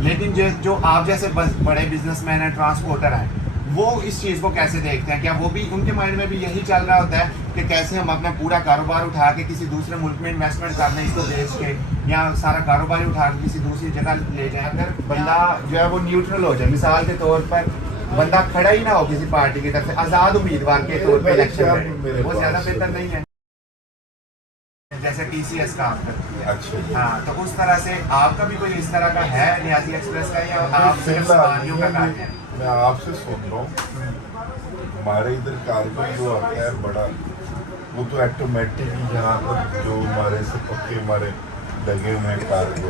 لیکن جو آپ جیسے بڑے بزنس مین ہیں، ٹرانسپورٹر ہیں، وہ اس چیز کو کیسے دیکھتے ہیں؟ کیا وہ بھی ان کے مائنڈ میں بھی یہی چل رہا ہوتا ہے کہ کیسے ہم اپنا پورا کاروبار اٹھا کے کسی دوسرے ملک میں انویسٹمنٹ کر دیں اس کو بیچ کے، یا سارا کاروبار اٹھا کے کسی دوسری جگہ لے جائیں؟ اگر بندہ جو ہے وہ نیوٹرل ہو جائے، مثال کے طور پر بندہ کھڑا ہی نہ ہو کسی پارٹی کی طرف سے، آزاد امیدوار کے طور پہ الیکشن میں، وہ زیادہ بہتر نہیں ہے؟ جیسے ٹی سی ایس کام کرتی ہے، اچھا جی، ہاں، تو اس طرح سے آپ کا بھی کوئی اس طرح کا ہے نیازی ایکسپریس کا، یا آپ صرف سواریوں کا کام ہے؟ میں آپ سے سن رہا ہوں ہمارے ادھر کارگو جو آتا ہے بڑا، وہ تو آٹومیٹک ہی جہاں پر جو ہمارے سے پکے ہمارے لگے ہوئے ہیں کارگو،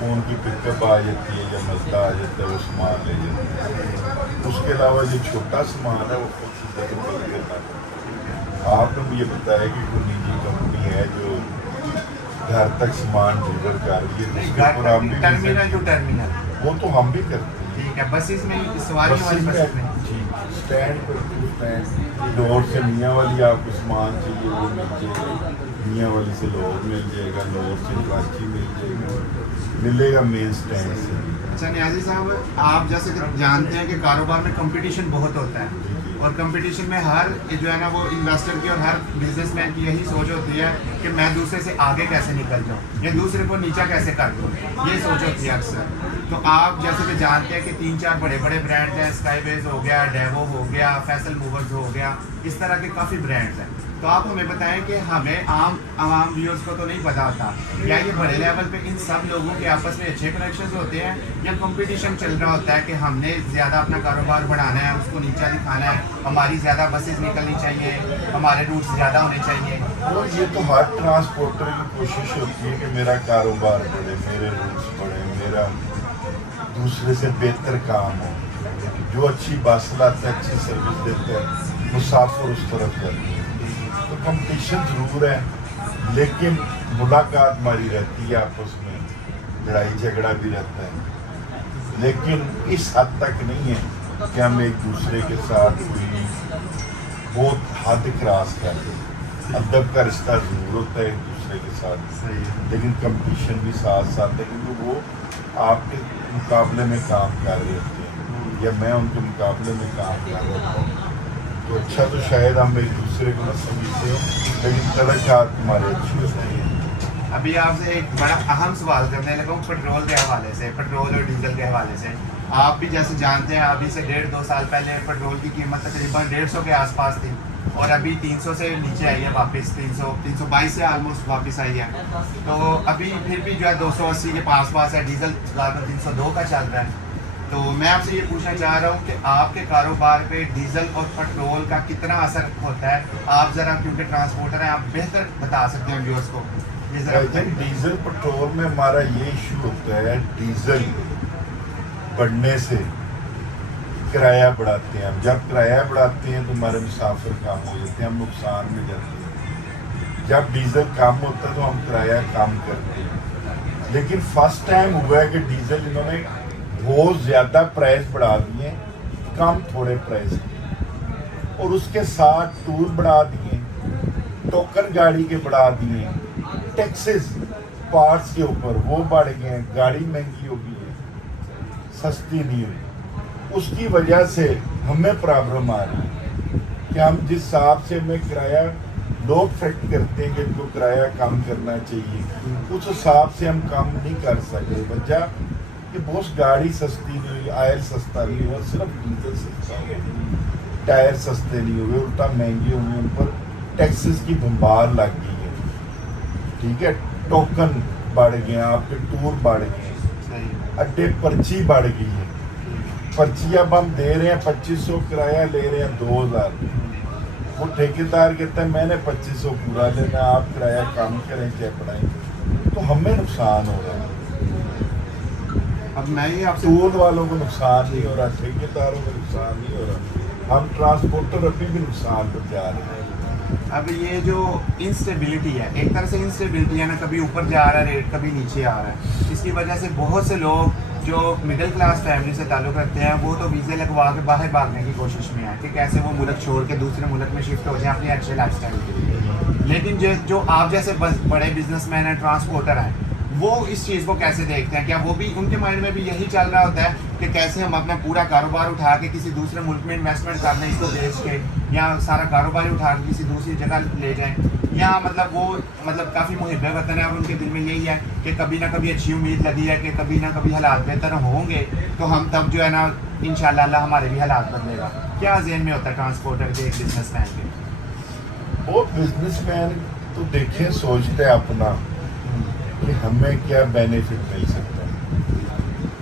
وہ ان کی پک اپ آ جاتی ہے یا مزدہ آ جاتا ہے، وہ سامان لے جاتے ہیں۔ اس کے علاوہ جو چھوٹا سامان ہے وہ خود سے ڈیلیور کرنا پڑتا ہے۔ آپ نے مجھے بتایا کہ کوئی نجی کمپنی ہے جو گھر تک سامان ڈیلیور کر رہی ہے، اس کے اوپر ہم بھی ٹرمینل ٹو ٹرمینل، وہ تو ہم بھی کرتے ہیں۔ ٹھیک ہے، بسز میں سواری والی بسز میں، جی، اسٹینڈ پر اسٹینڈ لاہور سے میاں والی آپ کو سامان چاہیے وہ مل جائے گا، میاں والی سے لاہور مل جائے گا، لاہور سے کراچی مل جائے گا، ملے گا مین اسٹینڈ سے۔ اچھا نیازی صاحب، آپ جیسے کہ جانتے ہیں کہ کاروبار میں کمپٹیشن بہت ہوتا ہے، اور کمپٹیشن میں ہر جو ہے نا وہ انویسٹر کی اور ہر بزنس مین کی یہی سوچ ہوتی ہے کہ میں دوسرے سے آگے کیسے نکل جاؤں یا دوسرے کو نیچا کیسے کر دوں، یہ سوچ ہوتی ہے اکثر۔ تو آپ جیسے کہ جانتے ہیں کہ 3-4 بڑے بڑے برانڈ ہیں، اسکائی ویز ہو گیا، ڈیوو ہو گیا، فیصل موورز ہو گیا، اس طرح کے کافی برانڈز ہیں۔ تو آپ ہمیں بتائیں کہ ہمیں عوام ویورز کو تو نہیں پتا ہوتا، کیا یہ بڑے لیول پہ ان سب لوگوں کے آپس میں اچھے کنیکشنز ہوتے ہیں، یا کمپٹیشن چل رہا ہوتا ہے کہ ہم نے زیادہ اپنا کاروبار بڑھانا ہے، اس کو نیچا دکھانا ہے، ہماری زیادہ بسز نکلنی چاہیے، ہمارے روٹس زیادہ ہونے چاہیے؟ اور یہ تو ہر ٹرانسپورٹر کی کوشش ہوتی ہے کہ میرا کاروبار بڑھے، میرے روٹس بڑھے، میرا دوسرے سے بہتر کام ہو، جو اچھی بس لاتا ہے، اچھی سروس دیتا ہے، مسافر اس طرف جاتے ہیں۔ تو کمپٹیشن ضرور ہے، لیکن ملاقات ہماری رہتی ہے آپس میں، لڑائی جھگڑا بھی رہتا ہے، لیکن اس حد تک نہیں ہے کہ ہم ایک دوسرے کے ساتھ کوئی بہت حد کراس کر دیں۔ ادب کا رشتہ ضرور ہوتا ہے ایک دوسرے کے ساتھ، لیکن کمپٹیشن بھی ساتھ ساتھ ہے، کیونکہ وہ آپ کے مقابلے میں کام کر رہے ہوتے ہیں یا میں ان کے مقابلے میں کام کر رہا ہوتا ہوں۔ تو اچھا تو شاید ہم ایک دوسرے کو نہ سمجھتے ہیں، لیکن ترقیات ہمارے اچھی ہوتی ہیں۔ ابھی آپ سے ایک بڑا اہم سوال کرنے لگا ہوں پیٹرول کے حوالے سے، پیٹرول اور ڈیزل کے حوالے سے۔ آپ بھی جیسے جانتے ہیں ابھی سے 1.5-2 سال پہلے پیٹرول کی قیمت تقریباً 150 کے آس پاس تھی، اور ابھی 300 سے نیچے آئی ہے، واپس 322 سے آلموسٹ واپس آئی ہے۔ تو ابھی پھر بھی جو ہے 280 کے پاس ہے، ڈیزل 302 کا چل رہا ہے۔ تو میں آپ سے یہ پوچھنا چاہ رہا ہوں کہ آپ کے کاروبار پہ ڈیزل اور پیٹرول کا کتنا اثر ہوتا ہے؟ آپ ذرا، کیونکہ ٹرانسپورٹر ہیں، آپ بہتر بتا سکتے ہیں ویورز کو، یہ ذرا بتائیں۔ ڈیزل پٹرول میں ہمارا یہ ایشو ہوتا ہے، ڈیزل بڑھنے سے کرایہ بڑھاتے ہیں ہم، جب کرایہ بڑھاتے ہیں تو ہمارے مسافر کم ہو جاتے ہیں، ہم نقصان میں جاتے ہیں۔ جب ڈیزل کم ہوتا ہے تو ہم کرایہ کم کرتے ہیں، لیکن فرسٹ ٹائم ہوا ہے کہ ڈیزل انہوں نے بہت زیادہ پرائز بڑھا دیے، کم تھوڑے پرائز کے، اور اس کے ساتھ ٹور بڑھا دیے، ٹوکن گاڑی کے بڑھا دیے، ٹیکسز پارٹس کے اوپر وہ بڑھ گئے ہیں، گاڑی مہنگی ہو گئی ہے، سستی نہیں ہوئی۔ اس کی وجہ سے ہمیں پرابلم آ رہی ہے کہ ہم جس حساب سے ہمیں کرایہ لوگ فیکٹ کرتے ہیں کہ ان کو کرایہ کم کرنا چاہیے، اس حساب سے ہم کم نہیں کر سکتے، وجہ کہ بہت گاڑی سستی نہیں ہوئی، آئل سستا نہیں ہوا، صرف ڈیزل سستا ہوا، ٹائر سستے نہیں ہوئے، الٹا مہنگے ہوئے، ان پر ٹیکسز کی بمبار لگ گئی ہے، ٹھیک ہے، ٹوکن بڑھ گئے ہیں، آپ کے ٹور بڑھ گئے ہیں، اڈے پرچی بڑھ گئی ہے، پرچی اب ہم دے رہے ہیں 2500، کرایہ لے رہے ہیں 2000، وہ ٹھیکیدار کہتا ہے میں نے 2500 پورا لینا، آپ کرایہ کم کریں چاہے بڑھائیں، تو ہمیں نقصان ہو رہا ہے۔ اب میں یہ آپ سے ٹول والوں کو نقصان نہیں ہو رہا، ٹھیکیداروں کو نقصان نہیں ہو رہا، ہم ٹرانسپورٹر ابھی بھی نقصان پہ جا رہے ہیں۔ اب یہ جو انسٹیبلٹی ہے، ایک طرح سے انسٹیبلٹی ہے نا، کبھی اوپر جا رہا ہے ریٹ، کبھی نیچے آ رہا ہے، اس کی وجہ سے بہت سے لوگ جو مڈل کلاس فیملی سے تعلق رکھتے ہیں وہ تو ویزے لگوا کے باہر بھاگنے کی کوشش میں ہے کہ کیسے وہ ملک چھوڑ کے دوسرے ملک میں شفٹ ہو جائیں اپنے اچھے لائف اسٹائل کے لیے۔ لیکن جو آپ جیسے بڑے بزنس مین ہیں، ٹرانسپورٹر ہیں، وہ اس چیز کو کیسے دیکھتے ہیں؟ کیا وہ بھی ان کے مائنڈ میں بھی یہی چل رہا ہوتا ہے کہ کیسے ہم اپنا پورا کاروبار اٹھا کے کسی دوسرے ملک میں انویسٹمنٹ کر لیں اس کو بیچ کے، یا سارا کاروبار اٹھا کے کسی دوسری جگہ لے جائیں، یا مطلب وہ مطلب کافی محب وطن ہے اور ان کے دل میں یہی ہے کہ کبھی نہ کبھی اچھی امید لگی ہے کہ کبھی نہ کبھی حالات بہتر ہوں گے تو ہم تب جو ہے نا انشاءاللہ اللہ ہمارے بھی حالات بدلے گا؟ کیا ذہن میں ہوتا ہے ٹرانسپورٹر کے ایک بزنس مین کے؟ وہ بزنس مین تو دیکھیں سوچتے ہیں اپنا کہ ہمیں کیا بینیفٹ مل سکتا ہے.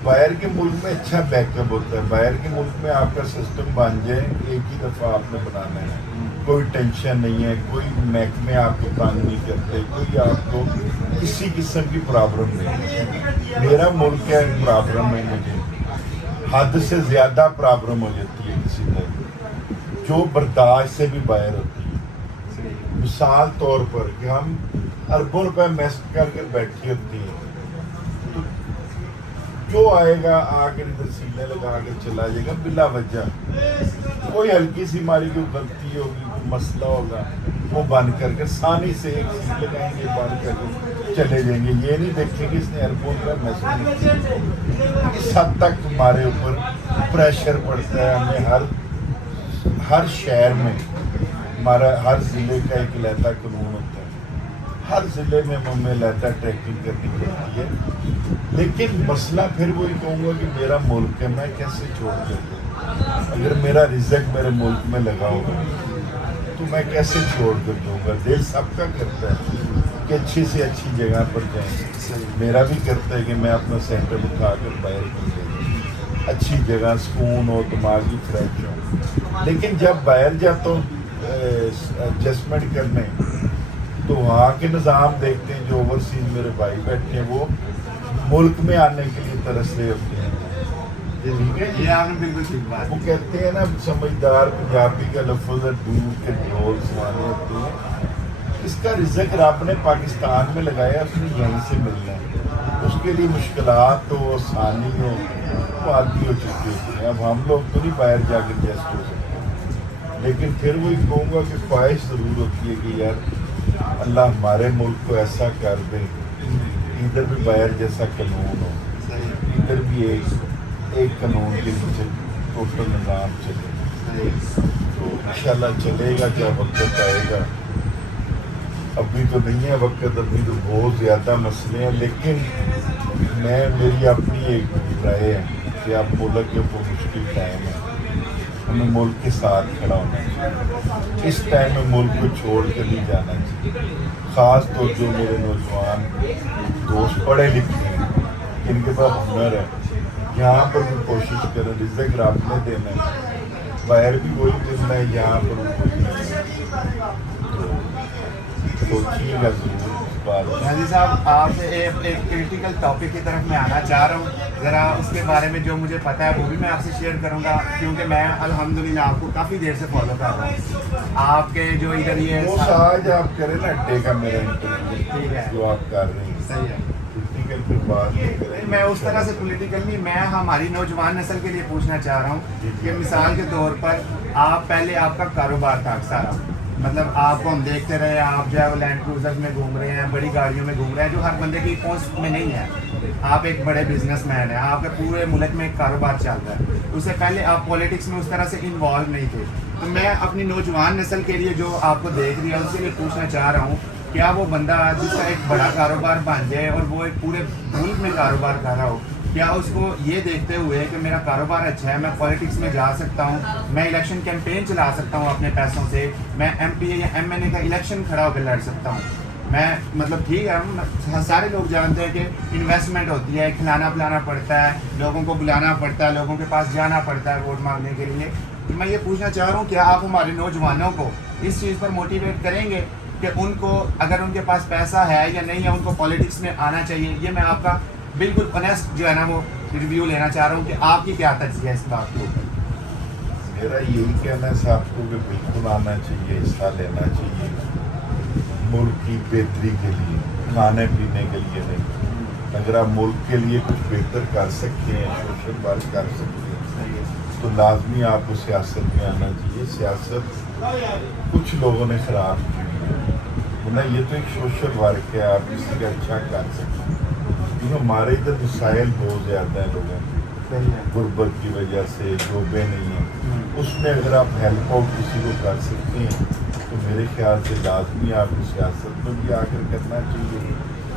باہر کے ملک میں اچھا بیک اپ ہوتا ہے. باہر کے ملک میں آپ کا سسٹم بن جائے ایک ہی دفعہ آپ نے بنانا ہے, کوئی ٹینشن نہیں ہے, کوئی محکمے آپ کو تنگ نہیں کرتے, کوئی آپ کو کسی قسم کی پرابلم نہیں ہے. میرا ملک ہے پرابلم ہے, مجھے حد سے زیادہ پرابلم ہو جاتی ہے کسی طرح جو برداشت سے بھی باہر ہوتی ہے. مثال طور پر کہ ہم اربوں روپے میسٹ کر کے بیٹھی ہوتی ہیں, تو جو آئے گا آ کے ادھر سینے لگا کے چلا جائے گا بلا وجہ. کوئی ہلکی سی ہماری کوئی غلطی ہوگی, کوئی مسئلہ ہوگا, وہ بند کر کے ثانی سے ایک سیٹ لگائیں گے, بند کر کے چلے جائیں گے. یہ نہیں دیکھیں کہ اس نے اربوں روپے میسٹ کیا. اس حد تک ہمارے اوپر پریشر پڑتا ہے. ہمیں ہر شہر میں ہمارا ہر ضلع کا ایک علیحدہ قانون ہوتا ہے. ہر ضلع میں ہمیں علیحدہ ٹریکنگ کرنی پڑتی ہے. لیکن مسئلہ پھر وہی کہوں گا کہ میرا ملک ہے, میں کیسے چھوڑ کر دوں؟ اگر میرا رزق میرے ملک میں لگا ہوگا تو میں کیسے چھوڑ کر دوں گا؟ دل سب کا کرتا ہے کہ اچھی سے اچھی جگہ پر جائیں. میرا بھی کرتا ہے کہ میں اپنا سینٹر اٹھا کر باہر کی جائیں, اچھی جگہ, سکون ہو, دماغی فریش ہو. لیکن جب باہر جاتا ہوں ایڈجسٹمنٹ کرنے تو وہاں کے نظام دیکھتے ہیں. جو اوورسیز میرے بھائی بیٹھے ہیں وہ ملک میں آنے کے لیے ترس رہے ہوتے ہیں. ٹھیک ہے, یہ آپ نے بالکل ٹھیک بات. وہ کہتے ہیں نا سمجھدار پنجابی کا لفظ ہے دور کے ڈھول سوانے ہوتے ہیں. اس کا رزق رب نے پاکستان میں لگایا, اس نے یہیں سے ملنا ہے. اس کے لیے مشکلات ہو, آسانی ہو, وہ عادی ہو چکی ہوتی ہیں. اب ہم لوگ تو نہیں باہر جا کے ایڈجسٹ ہو سکتے. لیکن پھر وہی کہوں گا کہ خواہش ضرور ہوتی ہے کہ یار اللہ ہمارے ملک کو ایسا کر دے ادھر بھی باہر جیسا قانون ہو, ادھر بھی ایک قانون کے نیچے ٹوٹل نظام چلے. تو انشاءاللہ چلے گا جب وقت آئے گا. ابھی تو نہیں ہے وقت, ابھی تو بہت زیادہ مسئلے ہیں. لیکن میری اپنی ایک رائے ہے کہ اب ملک کے اوپر مشکل ٹائم ہے, ہمیں ملک کے ساتھ کھڑا ہونا چاہیے. اس ٹائم میں ملک کو چھوڑ کر نہیں جانا چاہیے. خاص طور جو میرے نوجوان دوست پڑھے لکھے ہیں, ان کے پاس ہنر ہے, یہاں پر بھی کوشش کریں. رزق رب نے دینا ہے, باہر بھی وہی ملنا ہے, یہاں پر بھی وہی ملنا ہے. سوچیے گا ضرور اس بات. حاجی صاحب, آپ سے ایک کریٹیکل ٹاپک کی طرف میں آنا چاہ رہا ہوں. ذرا اس کے بارے میں جو مجھے پتہ ہے وہ بھی میں آپ سے شیئر کروں گا, کیونکہ میں الحمدللہ آپ کو کافی دیر سے فالو کر رہا ہوں. آپ کے جو ادھر یہ آج آپ کریں نا اڈے کا میرا انٹرویو, ٹھیک ہے, جو آپ کر رہے ہیں صحیح ہے. پولیٹیکل پھر بات نہیں کریں. میں اس طرح سے پولیٹیکل نہیں, میں ہماری نوجوان نسل کے لیے پوچھنا چاہ رہا ہوں کہ مثال کے طور پر آپ پہلے آپ کا کاروبار تھا سارا, مطلب آپ کو ہم دیکھتے رہے, آپ جو ہے وہ لینڈ کروزر میں گھوم رہے ہیں, بڑی گاڑیوں میں گھوم رہے ہیں, جو ہر بندے کی پہنچ میں نہیں ہے. آپ ایک بڑے بزنس مین ہیں, آپ کے پورے ملک میں ایک کاروبار چل رہا ہے. اس سے پہلے آپ پولیٹکس میں اس طرح سے انوالو نہیں تھے. تو میں اپنی نوجوان نسل کے لیے جو آپ کو دیکھ رہی ہے اس کے لیے پوچھنا چاہ رہا ہوں, کیا وہ بندہ جس کا ایک بڑا کاروبار بن جائے اور وہ ایک پورے ملک میں کاروبار کر رہا ہو, کیا اس کو یہ دیکھتے ہوئے کہ میرا کاروبار اچھا ہے, میں پولیٹکس میں جا سکتا ہوں, میں الیکشن کیمپین چلا سکتا ہوں اپنے پیسوں سے, میں ایم پی اے یا ایم این اے کا الیکشن کھڑا ہو کے لڑ سکتا ہوں, میں مطلب ٹھیک ہے سارے لوگ جانتے ہیں کہ انویسٹمنٹ ہوتی ہے, کھلانا پلانا پڑتا ہے, لوگوں کو بلانا پڑتا ہے, لوگوں کے پاس جانا پڑتا ہے ووٹ مانگنے کے لیے. تو میں یہ پوچھنا چاہ رہا ہوں کیا آپ ہمارے نوجوانوں کو اس چیز پر موٹیویٹ کریں گے کہ ان کو اگر ان کے پاس پیسہ ہے یا نہیں ہے ان کو پولیٹکس میں آنا چاہیے؟ یہ میں آپ کا بالکل آنیسٹ جو ہے نا وہ ریویو لینا چاہ رہا ہوں کہ آپ کی کیا تجزیہ ہے اس بات کے اوپر. میرا یہی کہنا ہے صاحب کو کہ بالکل آنا چاہیے, حصہ لینا چاہیے ملک کی بہتری کے لیے, کھانے پینے کے لیے نہیں. اگر آپ ملک کے لیے کچھ بہتر کر سکتے ہیں, سوشل ورک کر سکتے ہیں, تو لازمی آپ کو سیاست میں آنا چاہیے. سیاست کچھ لوگوں نے خراب کی ہے, یہ تو ایک سوشل ورک ہے, آپ کسی کا اچھا کر سکتے ہیں. کیونکہ ہمارے ادھر مسائل بہت زیادہ ہیں لوگوں کے، صحیح ہے. غربت کی وجہ سے جوبیں نہیں ہیں. اس میں اگر آپ ہیلپ آؤٹ کسی کو کر سکتے ہیں تو میرے خیال سے لازمی آپ کو سیاست میں بھی آ کر کرنا چاہیے،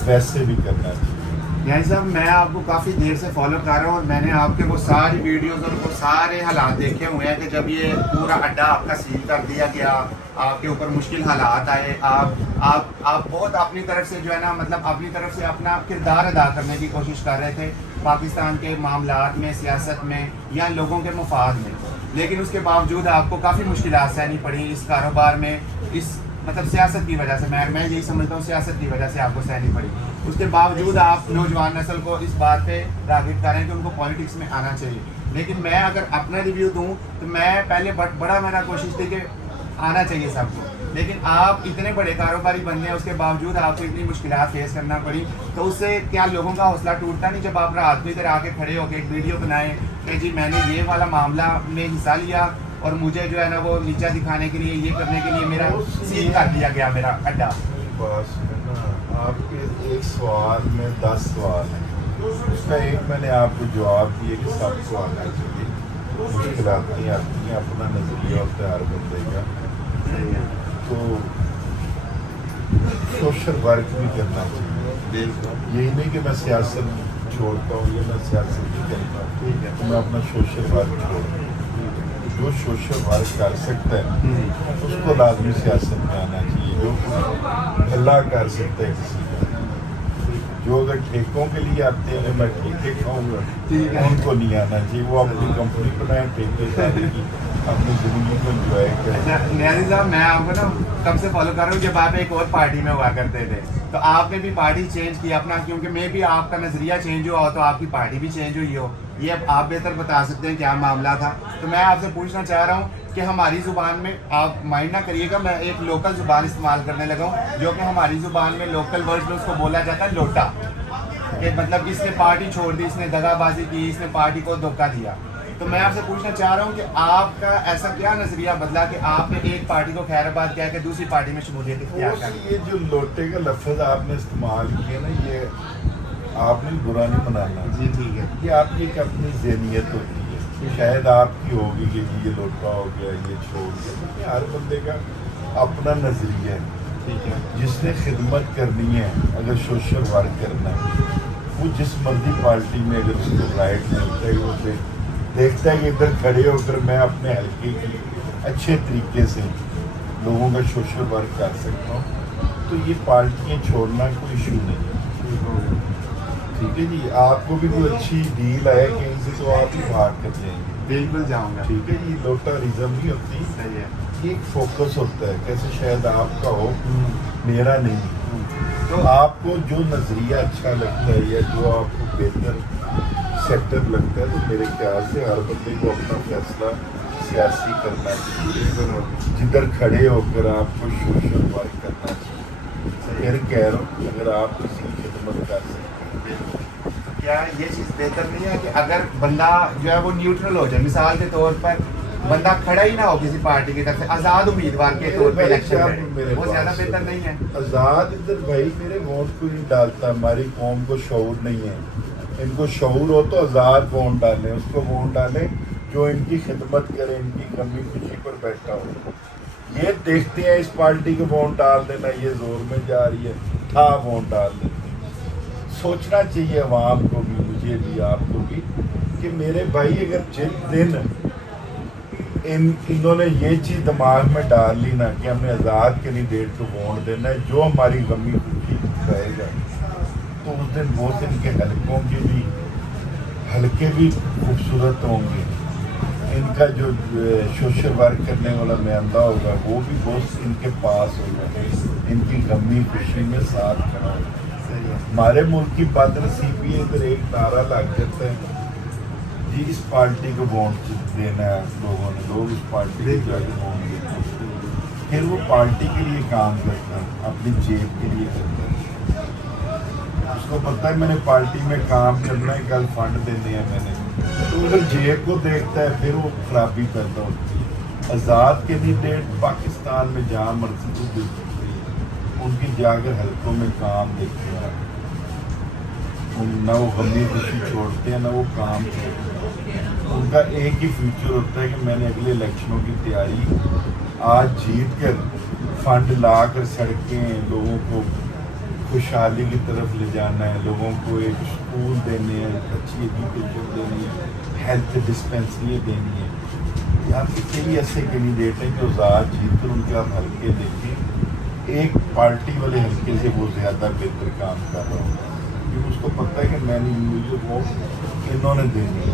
ویسے بھی کرنا چاہیے. یعنی صاحب میں آپ کو کافی دیر سے فالو کر رہا ہوں اور میں نے آپ کے وہ ساری ویڈیوز اور وہ سارے حالات دیکھے ہوئے ہیں کہ جب یہ پورا اڈا آپ کا سیل کر دیا گیا، آپ کے اوپر مشکل حالات آئے، آپ بہت اپنی طرف سے جو ہے نا مطلب اپنی طرف سے اپنا کردار ادا کرنے کی کوشش کر رہے تھے پاکستان کے معاملات میں، سیاست میں یا لوگوں کے مفاد میں، لیکن اس کے باوجود آپ کو کافی مشکلات سہنی پڑی اس کاروبار میں، اس مطلب سیاست کی وجہ سے. میں یہی سمجھتا ہوں سیاست کی وجہ سے آپ کو سہنی پڑی. اس کے باوجود آپ نوجوان نسل کو اس بات پہ راغب کریں کہ ان کو پالیٹکس میں آنا چاہیے. لیکن میں اگر اپنا ریویو دوں تو میں پہلے بڑا میرا کوشش تھی کہ آنا چاہیے سب کو، لیکن آپ اتنے بڑے کاروباری بندے ہیں اس کے باوجود آپ کو اتنی مشکلات فیس کرنا پڑی، تو اس سے کیا لوگوں کا حوصلہ ٹوٹتا نہیں جب آپ رات کو ادھر آ کے کھڑے ہو کے ایک ویڈیو بنائیں کہ جی میں نے یہ والا معاملہ میں حصہ لیا اور مجھے جو ہے نا وہ نیچا دکھانے کے لیے، یہ کرنے کے لیے میرا سیل کر دیا گیا میرا اڈا. بس ہے نا، آپ کے ایک سوال میں 10 سوال ہیں، اس کا ایک میں نے آپ کو جواب دیا کہ سب کو آنا چاہیے. مشکلات آتی ہیں، اپنا نظریہ ہوتا ہے ہر بندے کا. تو سوشل ورک بھی کرنا چاہیے. یہی نہیں کہ میں سیاست چھوڑتا ہوں یا میں سیاست نہیں کرتا، تو میں اپنا سوشل ورک چھوڑ دوں. جو سوشل ورک کر سکتا ہے اس کو لازمی سیاست میں آنا چاہیے. جو بھلا کر سکتا ہے کسی کا، جو اگر ٹھیکوں کے لیے آتے ہیں میں ٹھیکے کھاؤں گا، ان کو نہیں آنا چاہیے. وہ اپنی کمپنی بنائیں، ٹھیکے کھانے کی اپنی زندگی کو انجوائے کریں. نیازی صاحب میں آپ کو نا کب سے فالو کر رہا ہوں، جب آپ ایک اور پارٹی میں ہوا کرتے تھے تو آپ نے بھی پارٹی چینج کی اپنا، کیونکہ میں بھی آپ کا نظریہ چینج ہوا ہو تو آپ کی پارٹی بھی چینج ہوئی ہو. یہ اب آپ بہتر بتا سکتے ہیں کیا معاملہ تھا. تو میں آپ سے پوچھنا چاہ رہا ہوں کہ ہماری زبان میں، آپ مائنڈ نہ کریے گا، میں ایک لوکل زبان استعمال کرنے لگا ہوں جو کہ ہماری زبان میں لوکل ورڈ میں اس کو بولا جاتا ہے لوٹا، کہ مطلب اس نے پارٹی چھوڑ دی، اس نے دغا بازی کی، اس نے پارٹی کو دھوکہ دیا. تو میں آپ سے پوچھنا چاہ رہا ہوں کہ آپ کا ایسا کیا نظریہ بدلا کہ آپ نے ایک پارٹی کو خیر آباد کیا کہ دوسری پارٹی میں شمولیت اختیار کر لی؟ یہ جو لوٹے کا لفظ آپ نے استعمال کیا نا، یہ آپ نے برا نہیں منانا. جی ٹھیک ہے. یہ آپ کی ایک اپنی ذہنیت ہوتی ہے، شاید آپ کی ہوگی کہ یہ لوٹا ہو گیا، یہ چھوڑ گیا. ہر بندے کا اپنا نظریہ ہے. ٹھیک ہے. جس نے خدمت کرنی ہے، اگر سوشل ورک کرنا ہے، وہ جس مرضی پارٹی میں اگر اس کو رائٹ ملتا ہے، وہ دیکھتا ہے کہ ادھر کھڑے ہو کر میں اپنے حلقے کی اچھے طریقے سے لوگوں کا سوشل ورک کر سکتا ہوں، تو یہ پارٹیاں چھوڑنا کوئی ایشو نہیں ہے. ٹھیک ہے جی. آپ کو بھی کوئی اچھی ڈیل آئے کہیں سے تو آپ ہی بھاگ کر جائیں گے. بالکل جاؤں گا. ٹھیک ہے جی. لوٹاریزم نہیں ہوتی، صحیح ہے. یہ ایک فوکس ہوتا ہے. کیسے شاید آپ کا ہو، میرا نہیں. تو آپ کو جو نظریہ اچھا لگتا ہے یا جو آپ کو بہتر سیکٹر لگتا ہے، تو میرے خیال سے ہر بندے کو اپنا فیصلہ سیاسی کرنا چاہیے، جدھر کھڑے ہو کر آپ کو سوشل ورک کرنا چاہیے. پھر کہہ رہا ہوں اگر آپ کسی کی خدمت کر سکتے ہیں، کیا یہ چیز بہتر نہیں ہے کہ اگر بندہ جو ہے وہ نیوٹرل ہو جائے، مثال کے طور پر بندہ کھڑا ہی نہ ہو کسی پارٹی کی طرف سے، آزاد امیدوار کے طور پہ الیکشن لڑے، وہ زیادہ بہتر نہیں ہے؟ آزاد ادھر بھائی میرے ووٹ کو نہیں ڈالتا. ہماری قوم کو شعور نہیں ہے. ان کو شعور ہو تو آزاد ووٹ ڈالیں، اس کو ووٹ ڈالیں جو ان کی خدمت کرے، ان کی کمی خوشی پر بیٹھا ہو. یہ دیکھتے ہیں اس پارٹی کو ووٹ ڈال دینا، یہ زور میں جا رہی ہے، تھا ووٹ ڈال دیتے. سوچنا چاہیے عوام کو بھی، مجھے بھی، آپ کو بھی، کہ میرے بھائی اگر جس دن انہوں نے یہ چیز دماغ میں ڈال لی نا کہ ہمیں آزاد کینڈیڈیٹ کو ووٹ دینا ہے جو ہماری غمی خوشی رہے گا، تو اس دن بہت ان کے حلقوں کے بھی حلقے بھی خوبصورت ہوں گے. ان کا جو سوشل ورک کرنے والا معاملہ ہوگا وہ بھی بہت ان کے پاس ہوگا، ان کی غمی خوشی میں ساتھ کھڑا ہوگا. ہمارے ملک کی بد نصیبی ہے، ادھر ایک نعرہ لگ جاتا ہے جی اس پارٹی کو ووٹ دینا ہے لوگوں نے، لوگ اس پارٹی کو جا کے ووٹ دیتے ہیں، پھر وہ پارٹی کے لیے کام کرتا ہے، اپنی جیب کے لیے کرتا ہے. اس کو پتہ ہے میں نے پارٹی میں کام کرنا ہے، کل فنڈ دینے ہیں میں نے، تو اگر جیب کو دیکھتا ہے پھر وہ خرابی پیدا ہوتی ہے. آزاد کینڈیڈیٹ پاکستان میں جہاں مرضی کو دے سکتے ہیں، ان کی جا کر حلقوں میں کام دیکھتے ہیں. نہ وہ غمی خوشی چھوڑتے ہیں نہ وہ کام چھوڑتے ہیں. ان کا ایک ہی فیوچر ہوتا ہے کہ میں نے اگلے الیکشنوں کی تیاری آج جیت کر فنڈ لا کر سڑکیں لوگوں کو خوشحالی کی طرف لے جانا ہے, لوگوں کو ایک اسکول دینے ہیں, اچھی ایجوکیشن دینی ہے, ہیلتھ ڈسپینسری دینی ہے. یہاں پہ کئی ایسے کینڈیڈیٹ ہیں جو ذات جیت کر ان کے آپ حلقے دیکھیں, ایک پارٹی والے حلقے سے وہ زیادہ بہتر کام کر رہا ہوں, کیونکہ اس کو پتہ ہے کہ میں نے مجھے وہ انہوں نے دینی ہے.